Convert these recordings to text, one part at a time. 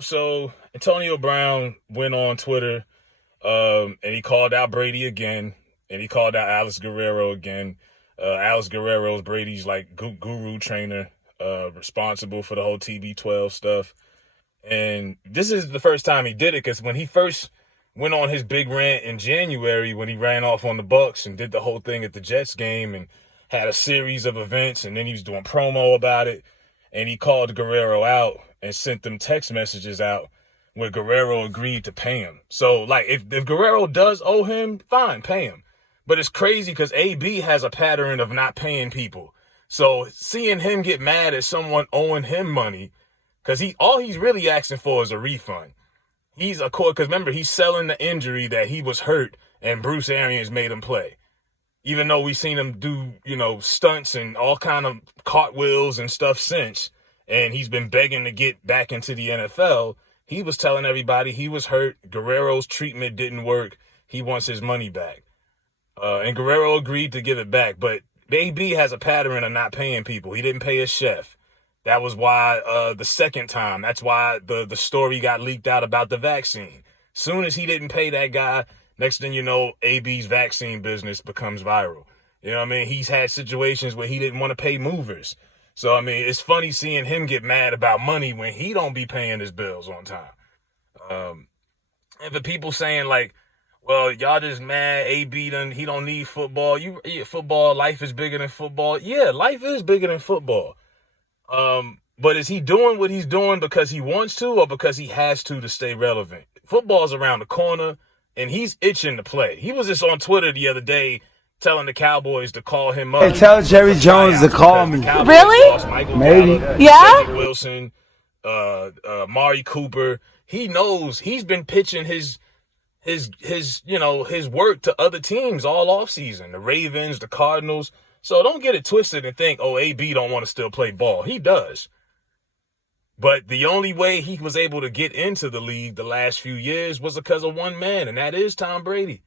So Antonio Brown went on Twitter, and he called out Brady again, and he called out Alex Guerrero again. Alex Guerrero is Brady's like guru trainer, responsible for the whole TB12 stuff. And this is the first time he did it, because when he first went on his big rant in January, when he ran off on the Bucks and did the whole thing at the Jets game and had a series of events, and then he was doing promo about it, and he called Guerrero out and sent them text messages out where Guerrero agreed to pay him. So, like, if Guerrero does owe him, fine, pay him. But it's crazy because AB has a pattern of not paying people. So seeing him get mad at someone owing him money, because all he's really asking for is a refund. He's a court, because remember, he's selling the injury that he was hurt and Bruce Arians made him play. Even though we've seen him do, stunts and all kind of cartwheels and stuff since, and he's been begging to get back into the NFL, he was telling everybody he was hurt. Guerrero's treatment didn't work. He wants his money back. And Guerrero agreed to give it back. But AB has a pattern of not paying people. He didn't pay his chef. That was why the second time, that's why the story got leaked out about the vaccine. Soon as he didn't pay that guy, next thing you know, AB's vaccine business becomes viral. You know what I mean? He's had situations where he didn't want to pay movers. So, I mean, it's funny seeing him get mad about money when he don't be paying his bills on time. And for people saying, like, well, y'all just mad, AB he don't need football. Football, life is bigger than football. Yeah, life is bigger than football. But is he doing what he's doing because he wants to or because he has to stay relevant? Football's around the corner, and he's itching to play. He was just on Twitter the other day telling the Cowboys to call him up. Hey, tell Jerry Jones to call me. Really? Maybe. Yeah? Cedric Wilson, Mari Cooper. He knows he's been pitching his work to other teams all offseason. The Ravens, the Cardinals. So don't get it twisted and think, oh, AB don't want to still play ball. He does. But the only way he was able to get into the league the last few years was because of one man, and that is Tom Brady.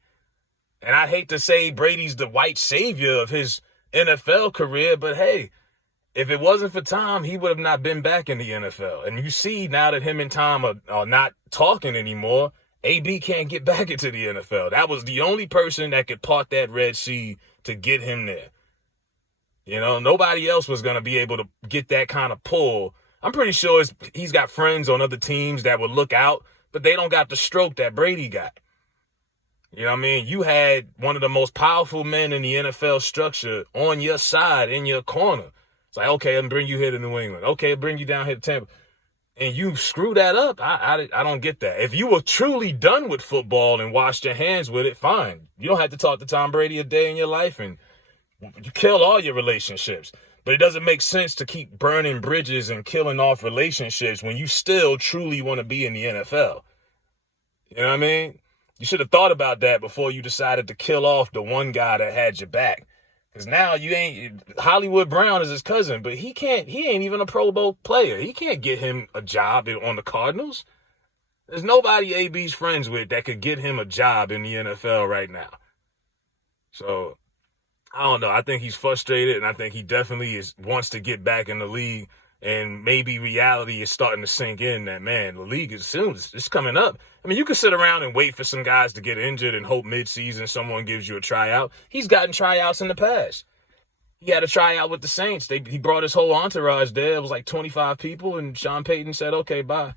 And I hate to say Brady's the white savior of his NFL career, but hey, if it wasn't for Tom, he would have not been back in the NFL. And you see now that him and Tom are not talking anymore, AB can't get back into the NFL. That was the only person that could part that Red Sea to get him there. Nobody else was going to be able to get that kind of pull. I'm pretty sure he's got friends on other teams that would look out, but they don't got the stroke that Brady got. You know what I mean? You had one of the most powerful men in the NFL structure on your side, in your corner. It's like, okay, I'll bring you here to New England. Okay, I'll bring you down here to Tampa. And you screw that up. I don't get that. If you were truly done with football and washed your hands with it, fine. You don't have to talk to Tom Brady a day in your life, and you kill all your relationships. But it doesn't make sense to keep burning bridges and killing off relationships when you still truly want to be in the NFL. You know what I mean? You should have thought about that before you decided to kill off the one guy that had your back. Because now Hollywood Brown is his cousin, but he ain't even a Pro Bowl player. He can't get him a job on the Cardinals. There's nobody AB's friends with that could get him a job in the NFL right now. So, I don't know. I think he's frustrated, and I think he definitely wants to get back in the league. And maybe reality is starting to sink in that, man, the league it's coming up. I mean, you can sit around and wait for some guys to get injured and hope midseason someone gives you a tryout. He's gotten tryouts in the past. He had a tryout with the Saints. He brought his whole entourage there. It was like 25 people, and Sean Payton said, okay, bye.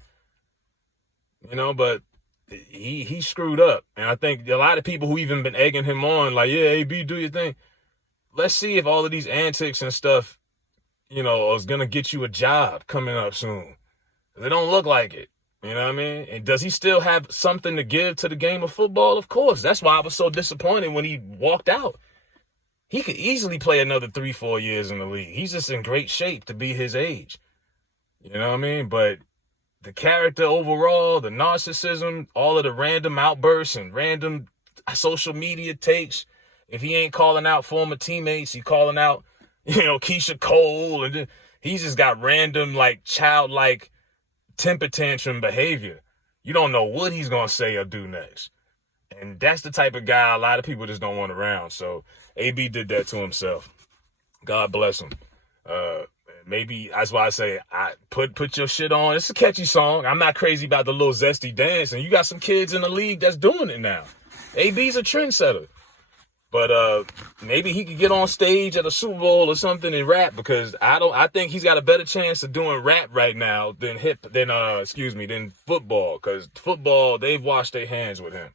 But he screwed up. And I think a lot of people who even been egging him on, like, yeah, AB, do your thing. Let's see if all of these antics and stuff, is going to get you a job coming up soon. They don't look like it. You know what I mean? And does he still have something to give to the game of football? Of course. That's why I was so disappointed when he walked out. He could easily play another 3-4 years in the league. He's just in great shape to be his age. You know what I mean? But the character overall, the narcissism, all of the random outbursts and random social media takes. If he ain't calling out former teammates, he calling out, Keisha Cole. And he's just got random, childlike temper tantrum behavior. You don't know what he's going to say or do next. And that's the type of guy a lot of people just don't want around. So AB did that to himself. God bless him. maybe that's why I say put your shit on. It's a catchy song. I'm not crazy about the little zesty dance, and you got some kids in the league that's doing it now. AB's a trendsetter. But maybe he could get on stage at a Super Bowl or something and rap, because I think he's got a better chance of doing rap right now than football, because football, they've washed their hands with him.